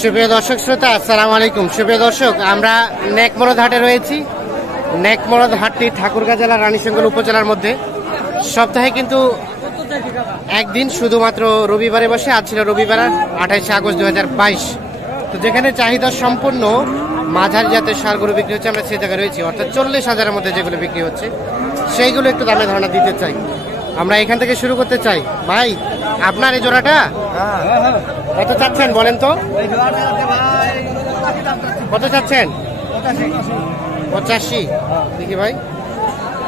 সুপ্রিয় দর্শক শ্রোতা, আসসালামু আলাইকুম। সুপ্রিয় দর্শক, আমরা নেকমরদ হাটে রয়েছি। নেকমরদ হাটটি ঠাকুরগাঁ জেলার রানীশঙ্কর উপজেলার মধ্যে। সপ্তাহে কিন্তু একদিন শুধুমাত্র রবিবারে বসে। আজ ছিল রবিবার 28 আগস্ট 2022। তো যেখানে চাহিদা সম্পন্ন মাঝারি জাতের ষাঁড় গরু বিক্রি হচ্ছে, আমরা সেই জায়গায় রয়েছি। অর্থাৎ 40,000-এর মধ্যে যেগুলো বিক্রি হচ্ছে সেইগুলো একটু দামে ধারণা দিতে চাই। আমরা এখান থেকে শুরু করতে চাই। ভাই, আপনার এই জোড়াটা কত চাচ্ছেন বলেন তো? কত চাচ্ছেন? 85। দেখি ভাই,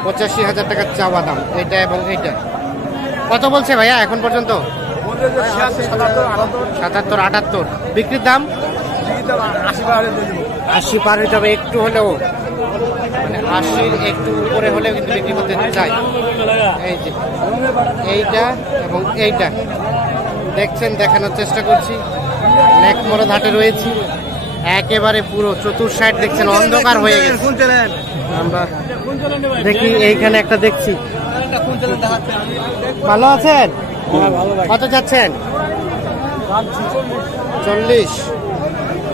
85,000 টাকার চাওয়া দাম এটা এবং এইটা। কত বলছে ভাইয়া এখন পর্যন্ত? 77, 78। বিক্রির দাম 80 পার হইতে হবে, একটু হলেও মানে 80-র একটু উপরে হলেও কিন্তু বিক্রি করতে চাই। এই যে এইটা এবং এইটা দেখছেন, দেখানোর চেষ্টা করছি। নেকমরদ হাটে রয়েছি, একেবারে পুরো চতুর সাইড দেখছেন অন্ধকার হয়ে গেছে। আমরা দেখি এইখানে একটা দেখছি। ভালো আছেন? কত যাচ্ছেন? 40।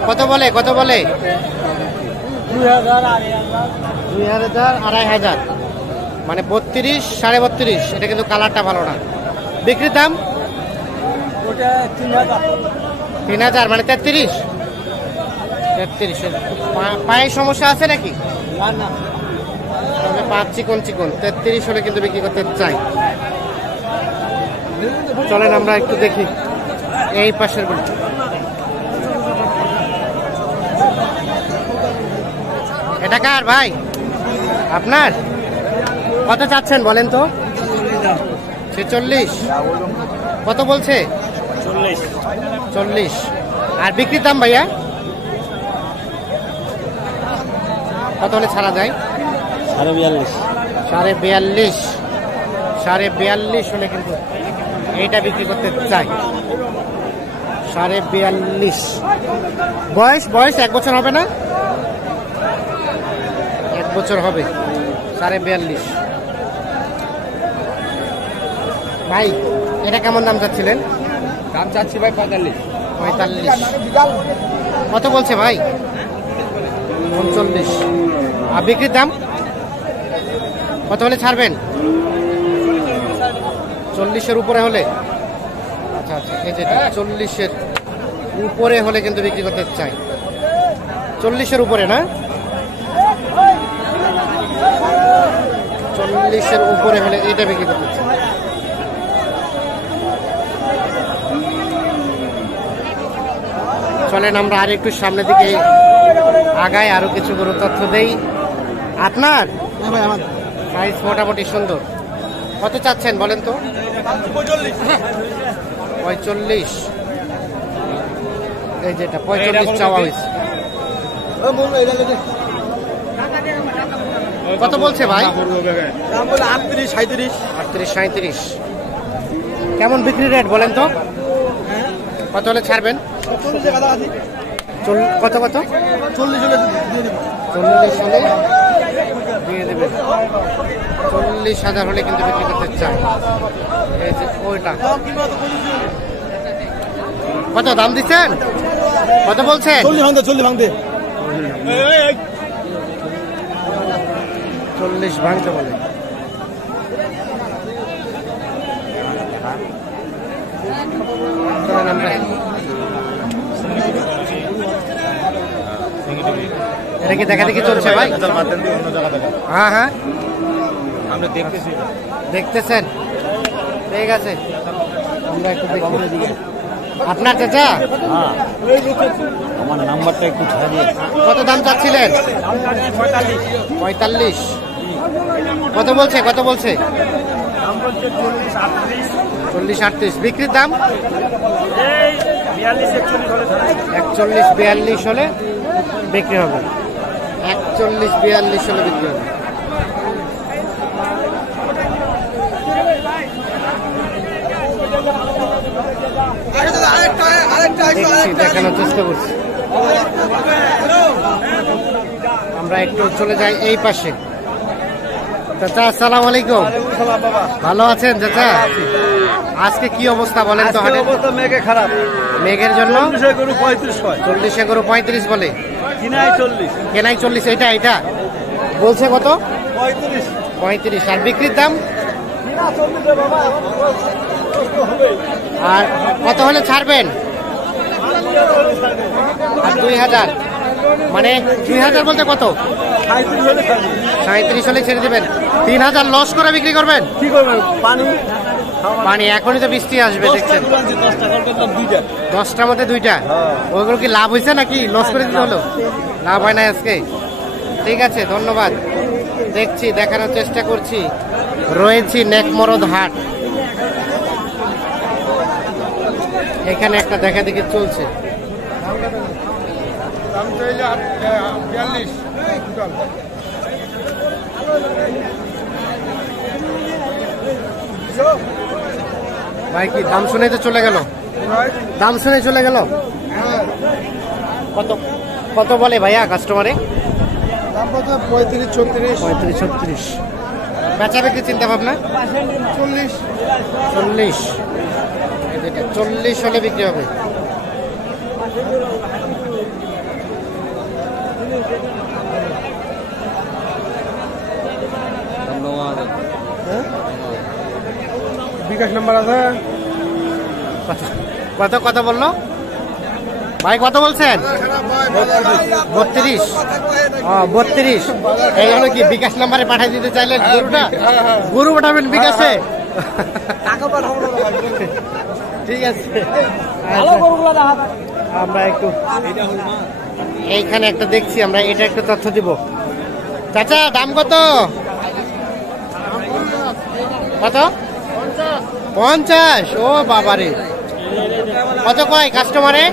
কত বলে? কত বলে? 2000, 2500, মানে 32, 32.5। এটা কিন্তু কালারটা ভালো না। বিক্রির দাম 3000, মানে 33। পায়ের সমস্যা আছে নাকি? তবে পা চিকন চিকন। 33 হলে কিন্তু বিক্রি করতে চাই। চলেন আমরা একটু দেখি এই পাশের গুলো। এটা কার ভাই? আপনার? কত চাচ্ছেন বলেন তো? 46। কত বলছে? 40। আর বিক্রির দাম ভাইয়া কত হলে ছাড়া যায়? 42.5। 42.5 হলে কিন্তু এইটা বিক্রি করতে চাই। 42.5। বয়স 1 বছর হবে না? 1 বছর হবে। 42.5। ভাই, এটা কেমন দাম চাচ্ছিলেন? দাম চাচ্ছি ভাই 45। কত বলছে ভাই? 39। আর বিক্রির দাম কত হলে ছাড়বেন? 40-এর উপরে হলে? আচ্ছা আচ্ছা, এই যে 40-এর উপরে হলে কিন্তু বিক্রি করতে চাই। 40-এর উপরে না? 40-এর উপরে হলে এইটা বিক্রি করতে চাই। চলেন আমরা আর একটু সামনের দিকে আগায়, আরো কিছু গরু তথ্য দেই। আপনার সাইজ মোটামুটি সুন্দর। কত চাচ্ছেন বলেন তো? 45। এই যেটা 45 চাওয়া হয়েছে। কত বলছে ভাই? 38, 37। কেমন বিক্রি রেট বলেন তো? কত হলে ছাড়বেন? কত কত? 40 হলে দিয়ে দেবেন। 40,000 হলে কিন্তু বিক্রি করতে চাই। এই যে ওইটা। কত দাম দিচ্ছেন? কত বলছেন? 40 ভাঙতে। 40 ভাঙতে বলে। আমরা এটা কি দেখা দেখি চলছে ভাই? হ্যাঁ হ্যাঁ, আমরা দেখতেছি। দেখতেছেন? ঠিক আছে, আমরা একটু দেখি। আপনার চাচা? হ্যাঁ, আমার নাম্বারটা একটু ছাড়িয়ে। কত দাম চাচ্ছিলেন? 45। কত বলছে? কত বলছে? 40-38। বিক্রির দাম 41-42 হলে বিক্রি হবে। 41-42 হলে বিক্রি হবে। দেখানোর চেষ্টা করছি। আমরা একটু চলে যাই এই পাশে। চাচা আসসালামু আলাইকুম। বাবা ভালো আছেন চাচা? আজকে কি অবস্থা বলেন তো হাটের? অবস্থা মেঘে খারাপ। মেঘের জন্য 40 40 করে 35 হয়, করে 35 বলে, কিনাই 40, কেনাই 40। এটা বলছে কত? 35, 35। আর বিক্রির দাম? কিনা 40 বাবা, কষ্ট হবে। আর কত হলে ছাড়বেন? আর 2000, মানে 2000 বলতে কত? 37 হলে খাবি। 37 হলে ছেড়ে দেবেন। 3000 লস করে বিক্রি করবেন? কি করবেন? পানি মানে এখনই তো বৃষ্টি আসবে দেখছেন। 10 টাকা করলাম, 2টা। 10টার মধ্যে 2টা। হ্যাঁ। ওইগুলো কি লাভ হয়েছে নাকি লস করে দিতে হলো? লাভ হয় না আজকে। ঠিক আছে, ধন্যবাদ। দেখছি, দেখানোর চেষ্টা করছি। রয়েছি নেকমরদ হাট। এখানে একটা দেখা দেখি চলছে। ভাই কি দাম শুনে তো চলে গেল? দাম শুনে চলে গেল? কত কত বলে ভাইয়া কাস্টমারে? 35, 36, 35, 36। বেচা বিক্রি চিন্তা ভাবনা? 40। 40। 40 হলে বিক্রি হবে। বিকাশ নাম্বার আছে? কত কত বললো ভাই? কত বলছেন? 32। ও 32। এই হলো কি বিকাশ নাম্বারে পাঠিয়ে দিতে চাইলেন গরুটা? গরু পাঠাবেন বিকাশে? ঠিক আছে, আমরা একটু এইখানে একটা দেখছি, আমরা এটা একটু তথ্য দিব। চাচা দাম কত? কত? 50। ও বাবারে, কত কয় কাস্টমারে?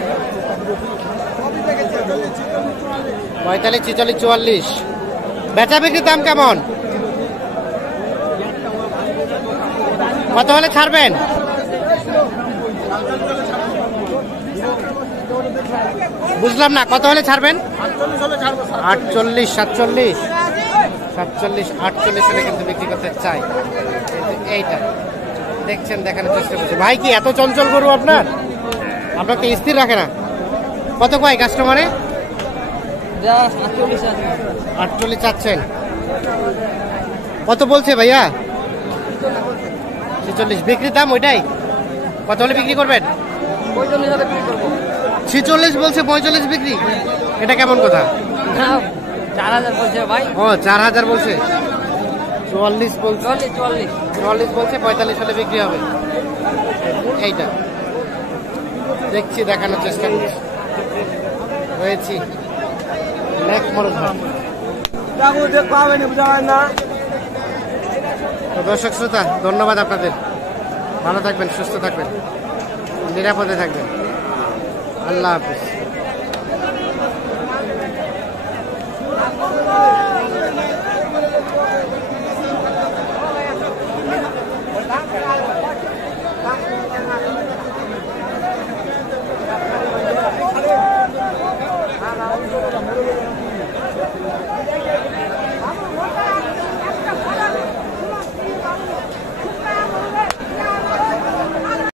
45, 46, 44। বেচা বিক্রির দাম কেমন? কত হলে ছাড়বেন? বুঝলাম না, কত হলে ছাড়বেন? 48, 47, 47, 48 হলে কিন্তু বিক্রি করতে চাই। এইটা দেখছেন, দেখানোর চেষ্টা করছি। ভাই কি এত চঞ্চল গরু আপনার? আপনার তো স্থির রাখে না। কত কয় কাস্টমারে? 48 চাচ্ছেন। কত বলছে ভাইয়া? 46 বিক্রির দাম ওইটাই? কত হলে বিক্রি করবেন? 46 বলছে, 45 বিক্রি। এটা কেমন কথা? 4000 বলছে ভাই। ও 4000 বলছে। 44 বলছে, 44। 44 বলছে, 45 হলে বিক্রি হবে। এইটা দেখছি, দেখানোর চেষ্টা করছি। রয়েছি নেকমরদ হাট। তো দর্শক শ্রোতা, ধন্যবাদ আপনাদের। ভালো থাকবেন, সুস্থ থাকবেন, নিরাপদে থাকবেন। আল্লাহ হাফিজ।